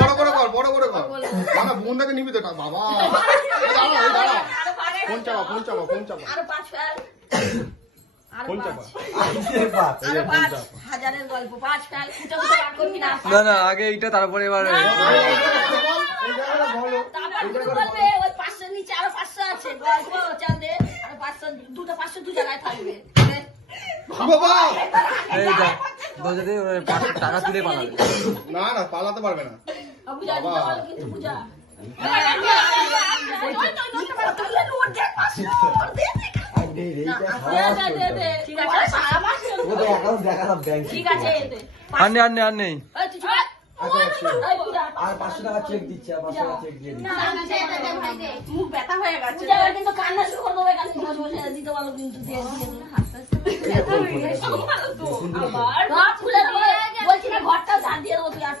বড় করে কর, বড় করে কর। না বোনটাকে নিবি তো বাবা। দাঁড়া। ফোন চাপা। আরো 5 ফেল। ফোন চাপা। আরো 5 হাজারের গল্প 5 ফেল। ফুটে বার করবি না। না আগে এইটা তারপরে এবার তারপর বলবে ওই 500 নিচে আরো 500 আছে গল্প চাঁদে আরো 500 দুটো 500 দু জায়গায় থাকবে বাবা এই যা দোজে টাকা তুলে পালাবে। না পালাতে পারবে না। বুঝা কিন্তু বুঝা ঠিক আছে আর নেই আর 500 টাকা চেক দিচ্ছে, আর 500 টাকা চেক দিয়ে দিচ্ছে। মুখ ব্যথা হয়ে গেছে কিন্তু কান্না শুরু করে দেবে কাছে বসে বসে দিতে পারো কিন্তু দিয়ে বলছি না ঘরটা ঝাড় দিয়ে দেবো তুই আর